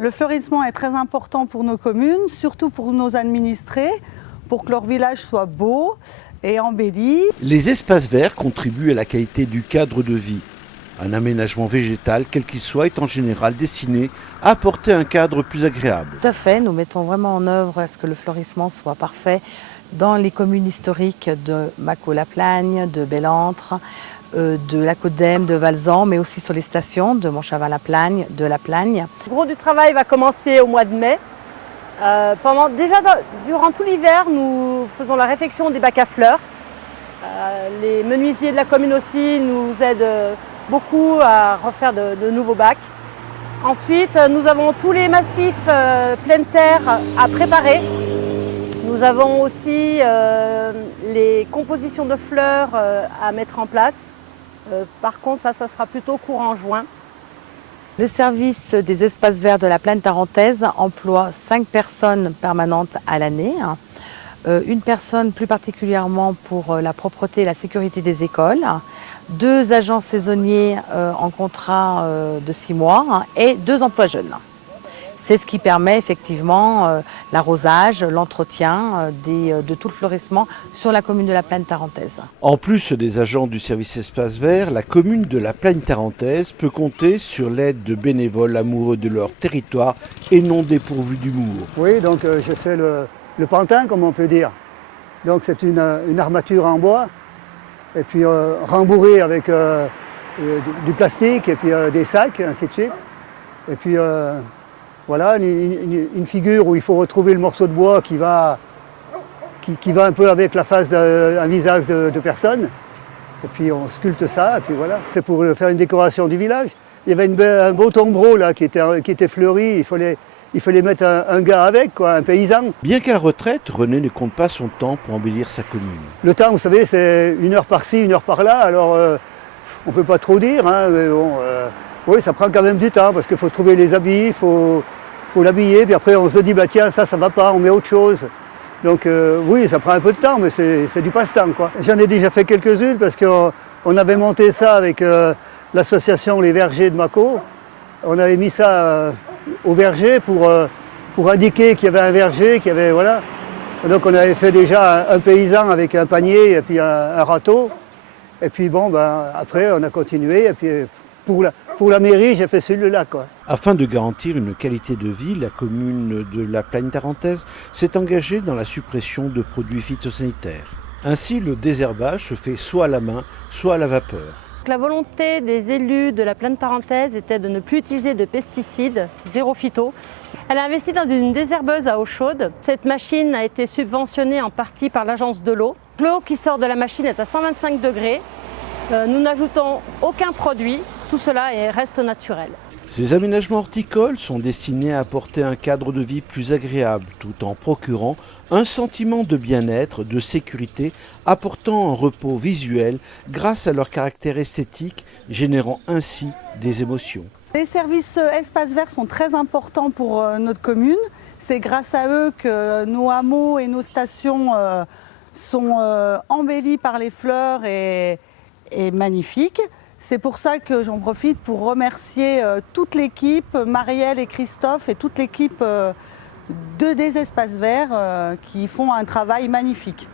Le fleurissement est très important pour nos communes, surtout pour nos administrés, pour que leur village soit beau et embelli. Les espaces verts contribuent à la qualité du cadre de vie. Un aménagement végétal, quel qu'il soit, est en général destiné à apporter un cadre plus agréable. Tout à fait, nous mettons vraiment en œuvre à ce que le fleurissement soit parfait dans les communes historiques de Mâcon-la-Plagne, de Bellentre, de la Côte d'Em, de Valzan, mais aussi sur les stations de Montchavin-la-Plagne, de la Plagne. Le gros du travail va commencer au mois de mai. Durant tout l'hiver, nous faisons la réfection des bacs à fleurs. Les menuisiers de la commune aussi nous aident beaucoup à refaire de nouveaux bacs. Ensuite, nous avons tous les massifs pleine terre à préparer. Nous avons aussi les compositions de fleurs à mettre en place. Par contre, ça sera plutôt courant juin. Le service des espaces verts de la Plaine tarentaise emploie 5 personnes permanentes à l'année. Une personne plus particulièrement pour la propreté et la sécurité des écoles, 2 agents saisonniers en contrat de 6 mois et 2 emplois jeunes. C'est ce qui permet effectivement l'arrosage, l'entretien de tout le fleurissement sur la commune de la Plaine tarentaise. En plus des agents du service espace vert, la commune de la Plaine tarentaise peut compter sur l'aide de bénévoles amoureux de leur territoire et non dépourvus d'humour. Oui, donc j'ai fait le pantin, comme on peut dire. Donc c'est une armature en bois, et puis rembourrée avec du plastique, et puis des sacs, ainsi de suite. Et puis voilà, une figure où il faut retrouver le morceau de bois qui va un peu avec la face d'un visage de personne. Et puis on sculpte ça, et puis voilà. C'est pour faire une décoration du village. Il y avait un beau tombereau là qui était fleuri, il fallait mettre un gars avec, quoi, un paysan. Bien qu'à la retraite, René ne compte pas son temps pour embellir sa commune. Le temps, vous savez, c'est 1 heure par-ci, 1 heure par-là, alors on ne peut pas trop dire, hein, mais bon, oui, ça prend quand même du temps, parce qu'il faut trouver les habits, il faut l'habiller, puis après on se dit, bah tiens, ça va pas, on met autre chose. Donc oui, ça prend un peu de temps, mais c'est du passe-temps, quoi. J'en ai déjà fait quelques-unes, parce qu'on avait monté ça avec l'association Les Vergers de Mâcon. On avait mis ça au verger pour indiquer qu'il y avait un verger, qu'il y avait, voilà. Donc on avait fait déjà un paysan avec un panier et puis un râteau. Et puis bon, ben, après on a continué, et puis pour la mairie, j'ai fait celui-là, quoi. Afin de garantir une qualité de vie, la commune de la Plaine tarentaise s'est engagée dans la suppression de produits phytosanitaires. Ainsi, le désherbage se fait soit à la main, soit à la vapeur. La volonté des élus de la Plaine tarentaise était de ne plus utiliser de pesticides, 0 phyto. Elle a investi dans une désherbeuse à eau chaude. Cette machine a été subventionnée en partie par l'agence de l'eau. L'eau qui sort de la machine est à 125 degrés. Nous n'ajoutons aucun produit, tout cela reste naturel. Ces aménagements horticoles sont destinés à apporter un cadre de vie plus agréable, tout en procurant un sentiment de bien-être, de sécurité, apportant un repos visuel grâce à leur caractère esthétique, générant ainsi des émotions. Les services espaces verts sont très importants pour notre commune. C'est grâce à eux que nos hameaux et nos stations sont embellis par les fleurs et magnifiques. C'est pour ça que j'en profite pour remercier toute l'équipe, Marielle et Christophe, et toute l'équipe des espaces verts qui font un travail magnifique.